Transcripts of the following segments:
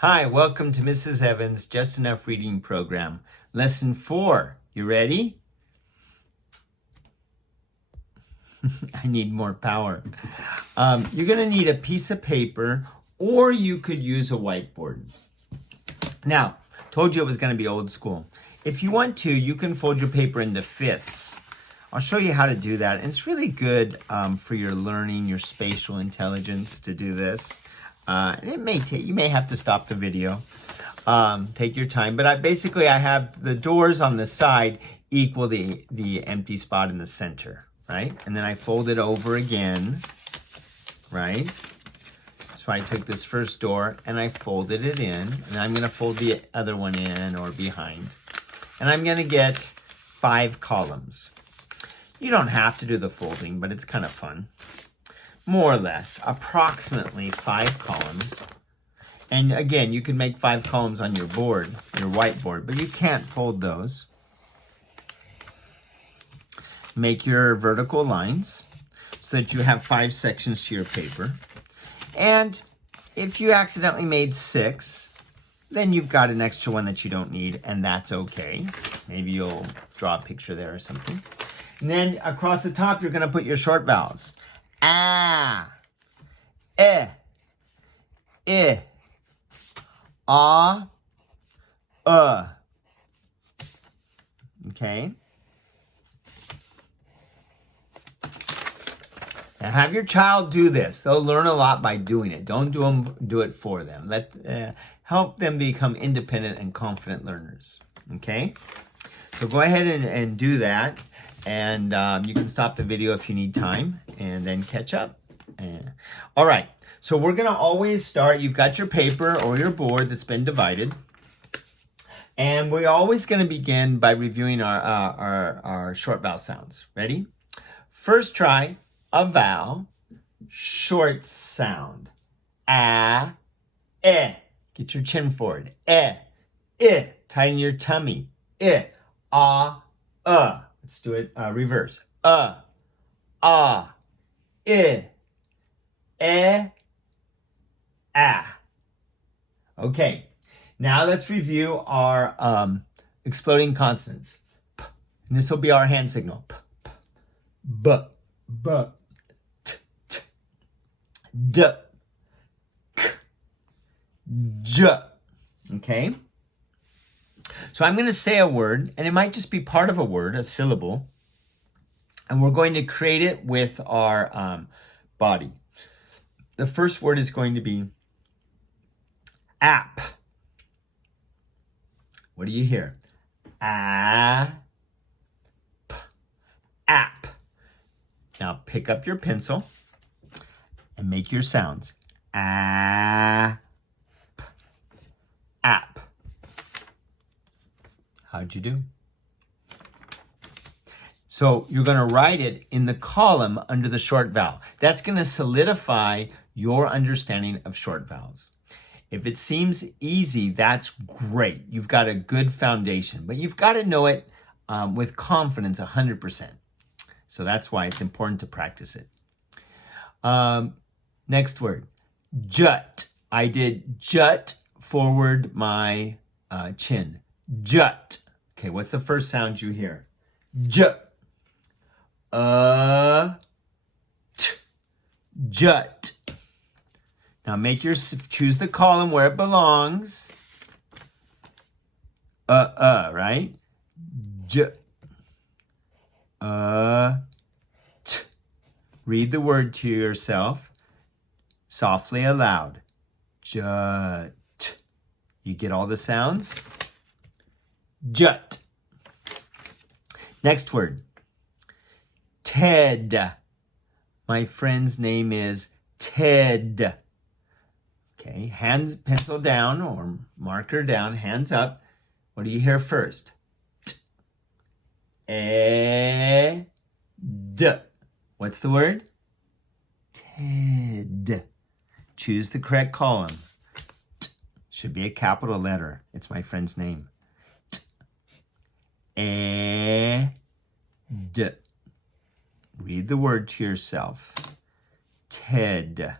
Hi, welcome to Mrs. Evans' Just Enough Reading Program. Lesson 4. You ready? I need more power. You're going to need a piece of paper, or you could use a whiteboard. Now, told you it was going to be old school. If you want to, you can fold your paper into fifths. I'll show you how to do that. It's really good for your learning, your spatial intelligence to do this. You may have to stop the video. Take your time. But I have the doors on the side equal the empty spot in the center, right? And then I fold it over again, right? So I took this first door and I folded it in, and I'm going to fold the other one in or behind. And I'm going to get 5 columns. You don't have to do the folding, but it's kind of fun. More or less, approximately 5 columns. And again, you can make 5 columns on your board, your whiteboard, but you can't fold those. Make your vertical lines so that you have 5 sections to your paper. And if you accidentally made 6, then you've got an extra one that you don't need, and that's okay. Maybe you'll draw a picture there or something. And then across the top, you're going to put your short vowels. Ah, eh, ah, okay? Now have your child do this. They'll learn a lot by doing it. Don't do it for them. Help them become independent and confident learners, okay? So go ahead and do that. And you can stop the video if you need time and then catch up. All right, so we're going to always start. You've got your paper or your board that's been divided. And we're always going to begin by reviewing our short vowel sounds. Ready? First try a vowel, short sound. Ah, eh. Get your chin forward. Eh, tighten your tummy. Ah, Let's do it reverse. Ah, ah, ah. Okay, now let's review our exploding consonants. P. And this will be our hand signal. P, p, b, t, t, d, k, j. Okay? So I'm going to say a word, and it might just be part of a word, a syllable, and we're going to create it with our body. The first word is going to be app. What do you hear? App. App. Now pick up your pencil and make your sounds. App. App. How'd you do? So you're going to write it in the column under the short vowel. That's going to solidify your understanding of short vowels. If it seems easy, that's great. You've got a good foundation, but you've got to know it with confidence 100%. So that's why it's important to practice it. Next word, jut. I did jut forward my chin. Jut. Okay, what's the first sound you hear? J. T. Jut. Now choose the column where it belongs. Right? J. T. Read the word to yourself softly aloud. Jut. You get all the sounds? Jut. Next word. Ted. My friend's name is Ted. Okay, pencil down or marker down, hands up. What do you hear first? D. What's the word? Ted. Choose the correct column. Should be a capital letter. It's my friend's name. D. Read the word to yourself. Ted.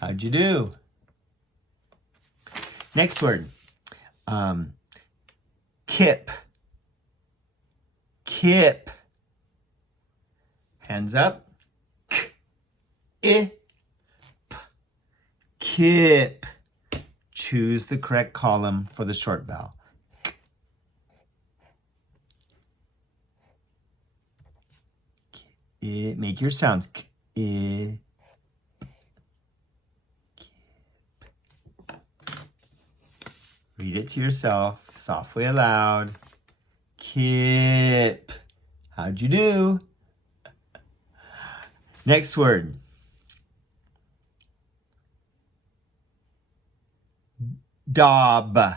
How'd you do? Next word. Kip. Kip. Hands up. K-I-P. Kip. Choose the correct column for the short vowel. Make your sounds. Read it to yourself, softly aloud. Kip. How'd you do? Next word. Dob.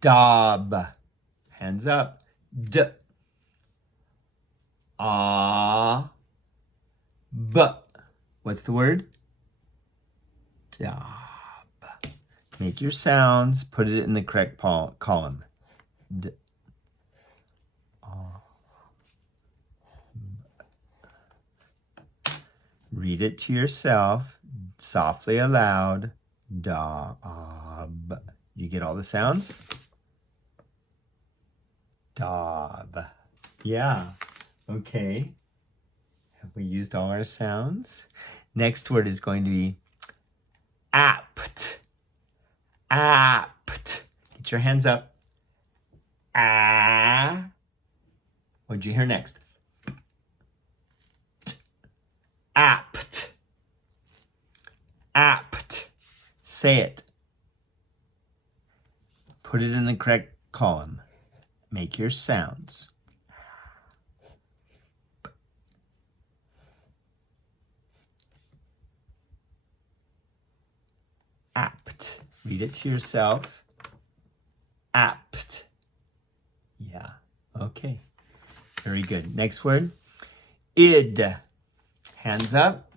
Dob. Hands up. D. A. B. What's the word? Dob. Make your sounds. Put it in the correct column. D. Read it to yourself, softly aloud. Dob. You get all the sounds? Dob. Yeah. Okay. Have we used all our sounds? Next word is going to be apt. Apt. Get your hands up. Ah. What'd you hear next? Apt. Apt. Say it. Put it in the correct column. Make your sounds. Apt. Read it to yourself. Apt. Yeah. Okay. Very good. Next word. Id. Hands up.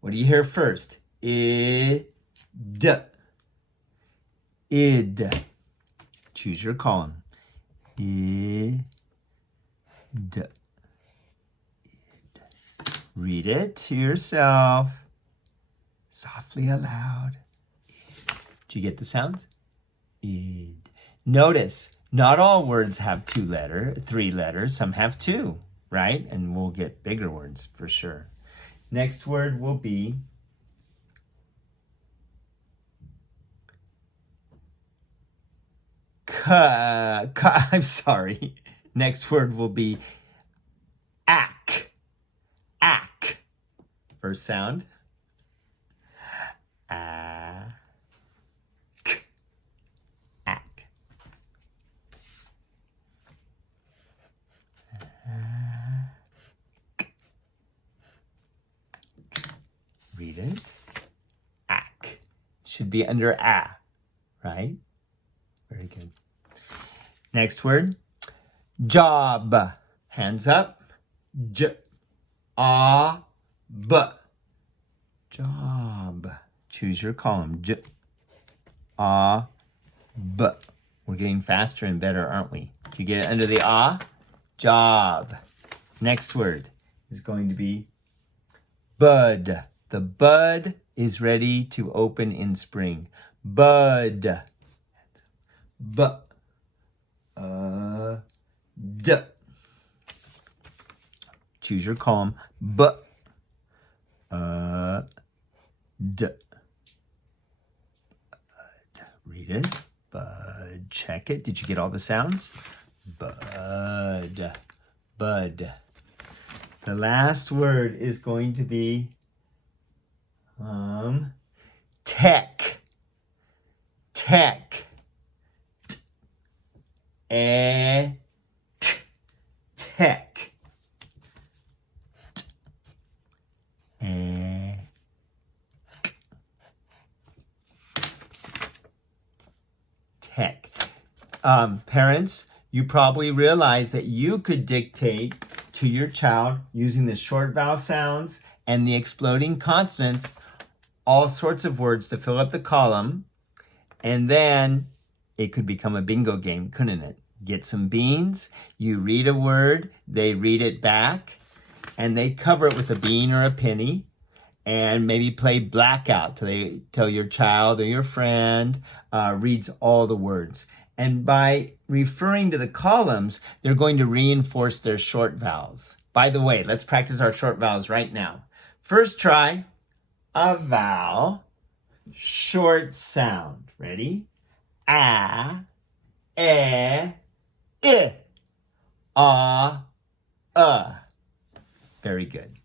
What do you hear first? Id. Id. Choose your column. Id. Read it to yourself. Softly aloud. Did you get the sounds? Id. Notice, not all words have 3 letters. Some have 2, right? And we'll get bigger words for sure. Next word will be I'm sorry. Next word will be ack. Ack. First sound. Ack. Ack. Read it. Ack. Should be under a, right? Very good. Next word. Job. Hands up. J. A. B. Job. Choose your column. J. A. B. We're getting faster and better, aren't we? Can you get it under the A? Job. Next word is going to be bud. The bud is ready to open in spring. Bud. B. D. Choose your column. B. D. Read it. Bud. Check it. Did you get all the sounds? Bud. Bud. The last word is going to be tech. Tech. Tech. Tech. Parents, you probably realize that you could dictate to your child using the short vowel sounds and the exploding consonants all sorts of words to fill up the column, and then it could become a bingo game, couldn't it? Get some beans, you read a word, they read it back, and they cover it with a bean or a penny, And maybe play blackout till your child or your friend reads all the words. And by referring to the columns, they're going to reinforce their short vowels. By the way, let's practice our short vowels right now. First try a vowel, short sound. Ready? A, I, a. Very good.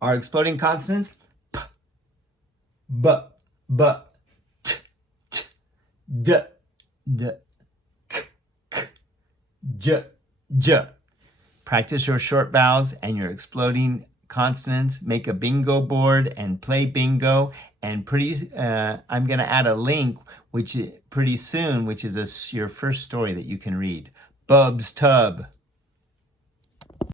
Our exploding consonants, p, b, t, d, k, j. Practice your short vowels and your exploding consonants. Make a bingo board and play bingo. And I'm going to add a link pretty soon, which is your first story that you can read. Bub's Tub.